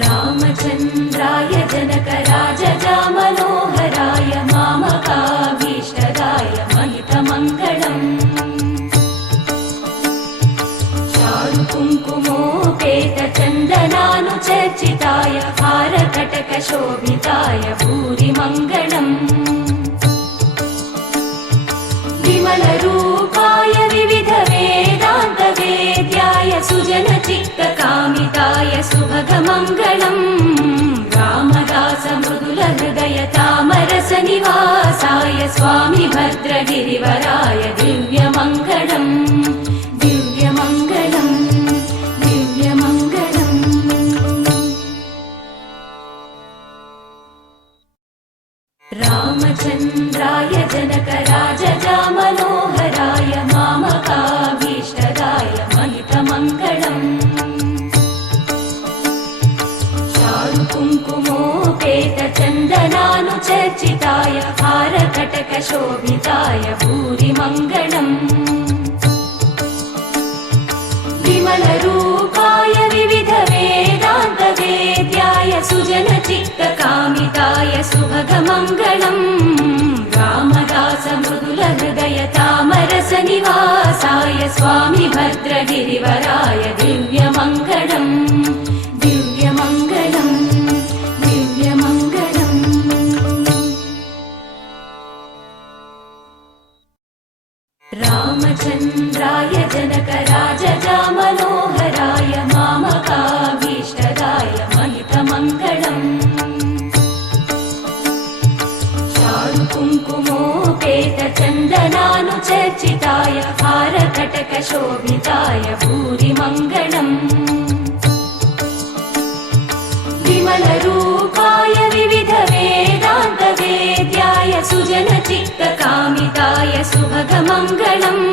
रामचन्द्राय जनकराजजामनोहराय मामकाभीष्टदाय महितमङ्गलम् चारुकुङ्कुमोपेतचन्दनानुचर्चिताय हारकटकशोभिताय भूरिमङ्गलम् विमलरूपाय विविधवेदान्तवेद्याय सुजनचित्तकामिताय सुभगमङ्गलम् रामदासमृदुलहृदयतामरसनिवासाय स्वामी भद्रगिरिवराय दिव्यमङ्गलम् दिव्यमङ्गलम् दिव्यमङ्गलम्। रामचन्द्राय जनकराजजामनोहराय मामकाभीष्टदाय महितमङ्गलम् चारुकुङ्कुमोपेतचन्दनानुचर्चिताय हारकटकशोभिताय भूरिमङ्गलम् विमलरूपाय विविधवेदान्तवेद्याय सुजनचित्तकामिताय सुभगमङ्गलम् रामदासमृदुलहृदयतामरसनिवासाय स्वामी भद्रगिरिवराय दिव्यमङ्गलम् दिव्यमङ्गलम् दिव्यमङ्गलम्। रामचन्द्राय जनकराजजामनोहराय मामकाभीष्टदाय महितमङ्गलम् चारुकुङ्कुमोपेतचन्दनानुचर्चिताय हारकटकशोभिताय भूरिमङ्गलम् विमलरूपाय विविधवेदान्तवेद्याय सुजनचित्तकामिताय सुभगमङ्गलम्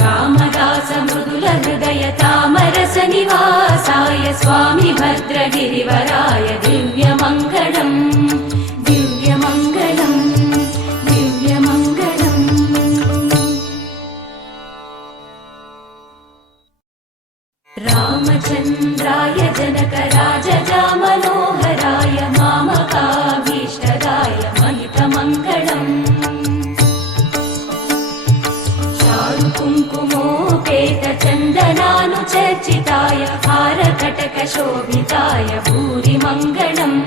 रामदासमृदुलहृदयतामरसनिवासाय स्वामी भद्रगिरिवराय दिव्यमङ्गलम् दिव्यमङ्गलम् दिव्यमङ्गलम्। रामचन्द्राय जनकराजजामनोहराय मामकाभीष्टदाय महितमङ्गलम् चारुकुङ्कुमोपेतचन्दनानुचर्चिताय हारकटकशोभिताय भूरिमङ्गलम्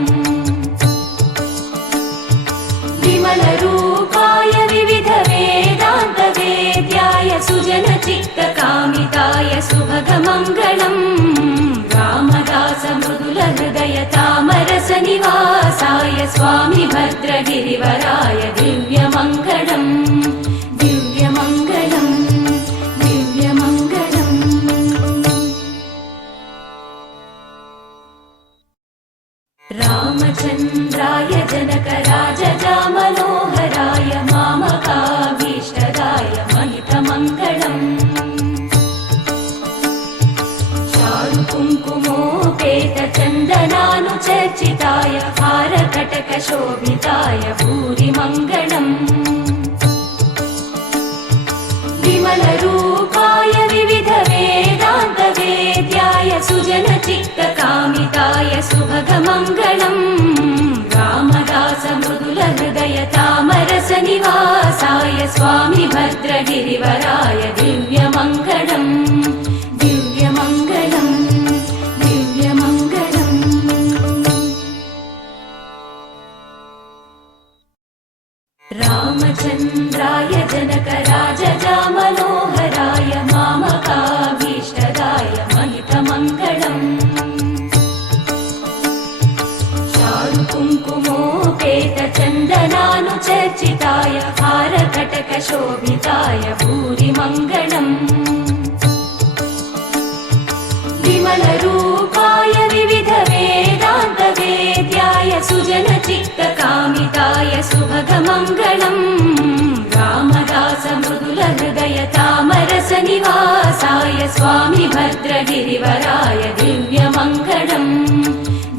विमलरूपाय विविधवेदान्तवेद्याय सुजनचित्तकामिताय सुभगमङ्गलम् रामदासमृदुलहृदयतामरसनिवासाय स्वामी भद्रगिरिवराय दिव्यमङ्गलम् दिव्यमङ्गलम् दिव्यमङ्गलम्। रामचन्द्राय जनकराजजामनोहराय मामकाभीष्टदाय महितमङ्गलम् चारुकुङ्कुमोपेतचन्दनानुचर्चिताय हारकटकशोभिताय भूरिमङ्गलम् विमलरूपाय विविधवेदान्तवेद्याय सुजनचित्तकामिताय सुभगमङ्गलम् रामदासमृदुलहृदयतामरसनिवासाय स्वामी भद्रगिरिवराय दिव्यमङ्गलम् दिव्यमङ्गलम् दिव्यमङ्गलम्। रामचन्द्राय जनकराजजामनोहराय मामकाभीष्टदाय महितमङ्गलम् चारुकुङ्कुमोपेतचन्दनानुचर्चिताय हारकटकशोभिताय भूरिमङ्गलम् विमलरूपाय विविधवेदान्तवेद्याय सुजनचित्तकामिताय सुभगमङ्गलम् रामदासमृदुलहृदयतामरसनिवासाय स्वामी भद्रगिरिवराय दिव्यमङ्गलम्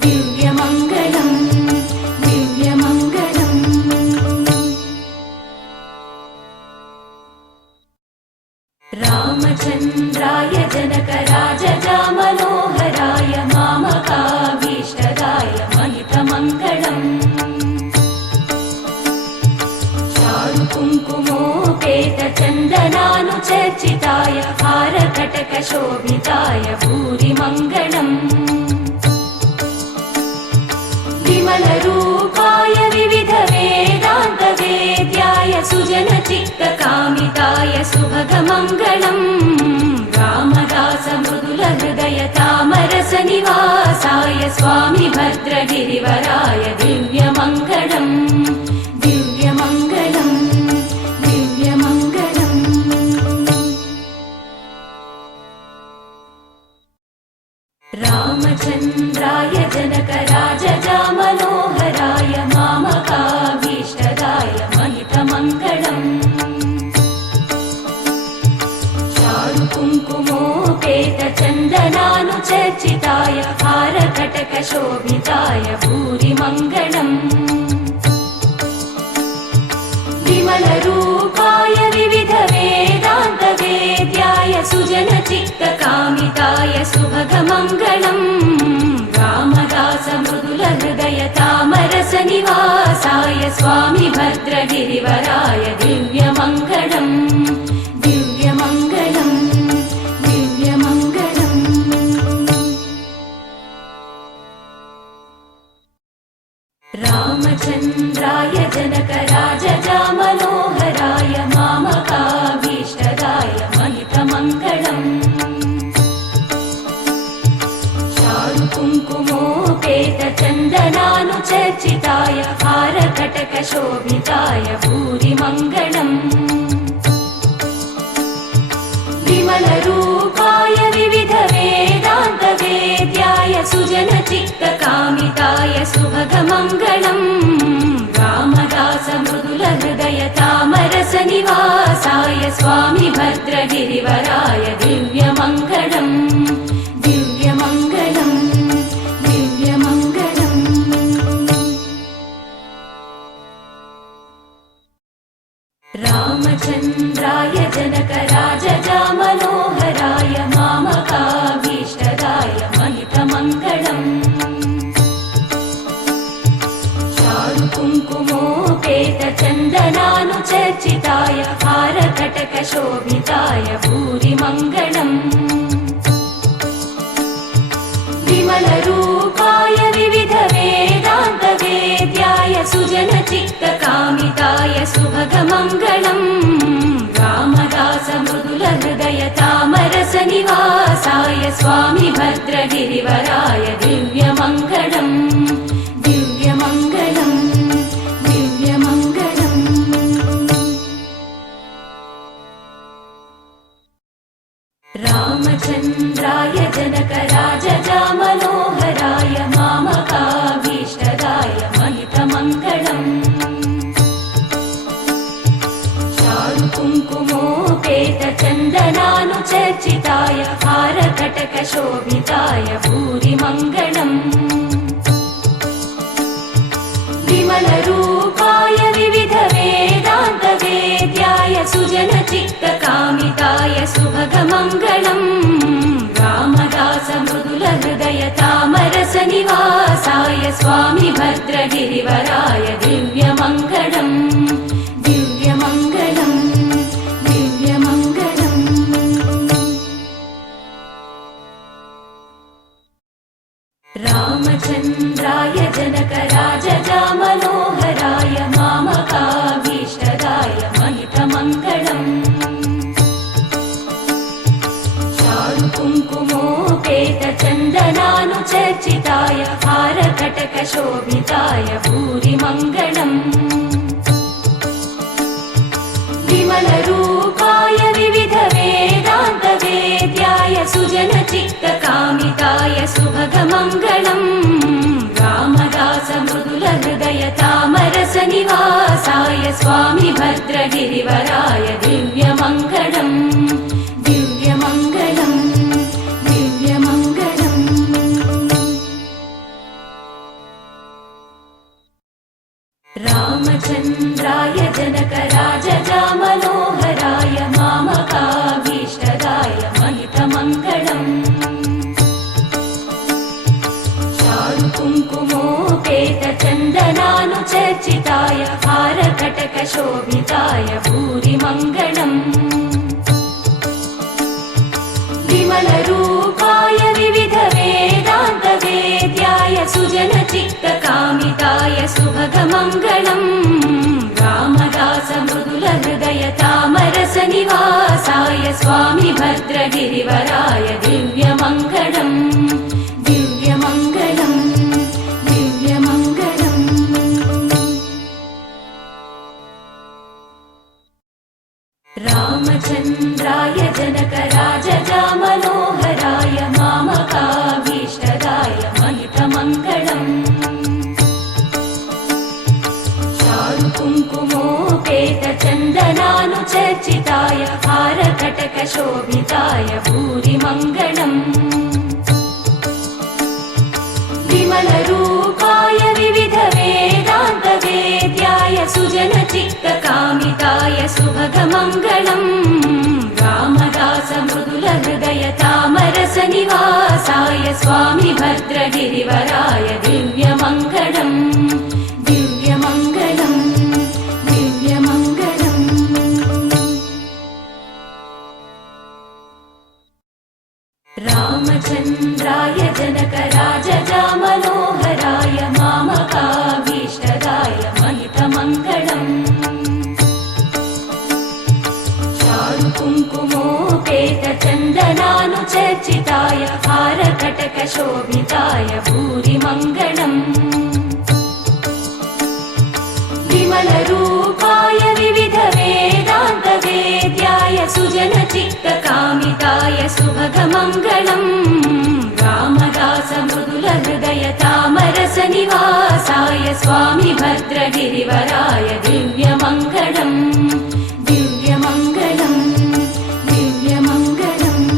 दिव्यमङ्गलम् दिव्यमङ्गलम्। रामचन्द्राय जनकराजजामनोहराय मामकाभीष्टदाय हारकटकशोभिताय भूरिमङ्गलम् विमलरूपाय विविधवेदान्तवेद्याय सुजनचित्तकामिताय सुभगमङ्गलम् रामदासमृदुलहृदयतामरसनिवासाय स्वामी भद्रगिरिवराय दिव्यमङ्गलम् दिव्यमङ्गलम् दिव्यमङ्गलम् रामचन्द्राय जनकराजजामनोहराय मामकाभीष्टदाय महितमङ्गलम् चारुकुङ्कुमोपेतचन्दनानुचर्चिताय हारकटकशोभिताय भूरिमङ्गलम् विमलरूपाय विविधवेदान्तवेद्याय सुजनचित्तकामिताय सुभगमङ्गलम् रामदासमृदुलहृदयतामरसनिवासाय स्वामी भद्रगिरिवराय दिव्यमङ्गलम् दिव्यमङ्गलम् दिव्यमङ्गलम् रामचन्द्राय जनकराजजामनोहराय मामकाभीष्टदाय महितमङ्गलम् चारुकुङ्कुमोपेतचन्दनानुचर्चिताय हारकटकशोभिताय भूरिमङ्गलम् विमलरूपाय विविधवेदान्तवेद्याय सुजनचित्तकामिताय सुभगमङ्गलम् रामदासमृदुलहृदयतामरसनिवासाय स्वामी भद्रगिरिवराय दिव्यमङ्गलम् दिव्यमङ्गलम् दिव्यमङ्गलम् रामचन्द्राय जनकराजजामनोहराय मामकाभीष्टदाय महितमङ्गलम् चारुकुङ्कुमोपेतचन्दनानुचर्चिताय हारकटकशोभिताय भूरिमङ्गलम् विमलरूपाय विविधवेदान्तवेद्याय सुजनचित्तकामिताय सुभगमङ्गलम् रामदासमृदुलहृदयतामरसनिवासाय स्वामी भद्रगिरिवराय दिव्यमङ्गलम् दिव्यमङ्गलम् दिव्यमङ्गलम् रामचन्द्राय जनकराजजामनोहराय मामकाभीष्टदाय महितमङ्गलम् चारुकुङ्कुमोपेतचन्दनानुचर्चिताय हारकटकशोभिताय भूरिमङ्गलम् विमलरूपाय विविधवेदान्तवेद्याय सुजनचित्तकामिताय सुभगमङ्गलम् रामदासमृदुलहृदयतामरसनिवासाय स्वामी भद्रगिरिवराय दिव्यमङ्गलम् दिव्यमङ्गलम् दिव्यमङ्गलम् रामचन्द्राय जनकराजजामनोहराय मामकाभीष्टदाय महितमङ्गलम् चारुकुङ्कुमोपेतचन्दनानुचर्चिताय हारकटकशोभिताय भूरिमङ्गलम् विमलरूपाय विविधवेदान्तवेद्याय सुजनचित्तकामिताय सुभगमङ्गलम् रामदासमृदुलहृदयतामरसनिवासाय स्वामी भद्रगिरिवराय दिव्यमङ्गलम् दिव्यमङ्गलम् दिव्यमङ्गलम् रामचन्द्राय जनकराजजामनोहराय मामकाभीष्टदाय महितमङ्गलम् चारुकुङ्कुमोपेतचन्दनानुचर्चिताय हारकटकशोभिताय भूरिमङ्गलम् स्वामी भद्रगिरिवराय दिव्यमङ्गलम् दिव्यमङ्गलम् दिव्यमङ्गलम्। रामचन्द्राय जनकराजजामनोहराय मामकाभीष्टदाय महितमङ्गलम्। चारुकुङ्कुमोपेतचन्दनानुचर्चिताय हारकटकशोभिताय भूरिमङ्गलम्। विमलरूपाय विविधवेदान्तवेद्याय सुजनचित्तकामिताय सुभगमङ्गलम्। रामदासमृदुलहृदयतामरसनिवासाय स्वामी भद्रगिरिवराय दिव्यमङ्गलम् दिव्यमङ्गलम् दिव्यमङ्गलम्। रामचन्द्राय जनकराजजामनोहराय मामकाभीष्टदाय महितमङ्गलम्। चारुकुङ्कुमोपेतचन्दनानुचर्चिताय हारकटकशोभिताय भूरिमङ्गलम्। विमलरूपाय विविधवेदान्तवेद्याय सुजनचित्तकामिताय सुभगमङ्गलम्। रामदासमृदुलहृदयतामरसनिवासाय स्वामी भद्रगिरिवराय दिव्यमङ्गलम् दिव्यमङ्गलम् दिव्यमङ्गलम्।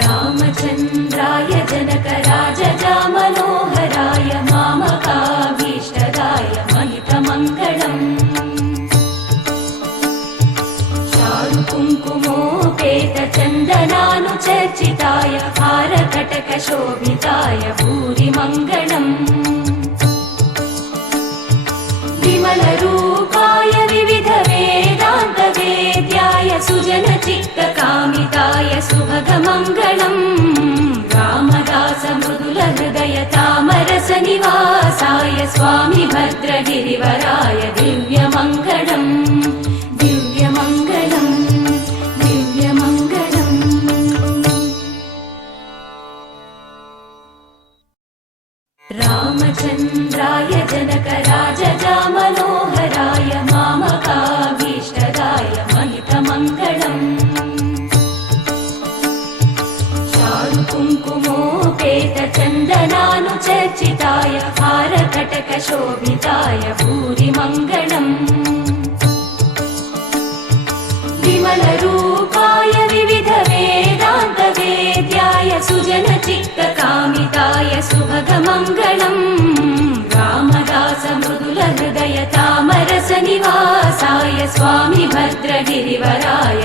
रामचन्द्राय जनकराजजामनोहराय मामकाभीष्टदाय महितमङ्गलम्। चारुकुङ्कुमोपेतचन्दनानुचर्चिताय हारकटकशोभिताय भूरिमङ्गलम्। विमलरूपाय विविधवेदान्तवेद्याय सुजनचित्तकामिताय सुभगमङ्गलम्। रामदासमृदुलहृदयतामरसनिवासाय स्वामी भद्रगिरिवराय दिव्यमङ्गलम् दिव्यमङ्गलम् दिव्यमङ्गलम्। रामचन्द्राय जनकराजजामनोहराय मामकाभीष्टदाय महितमङ्गलम्। चारुकुङ्कुमोपेतचन्दनानुचर्चिताय हारकटकशोभिताय भूरिमङ्गलम्। विमलरूपाय विविधवेदान्तवेद्याय सुजनचित्तकामिताय सुभगमङ्गलम्। रामदासमृदुलहृदयतामरसनिवासाय स्वामी भद्रगिरिवराय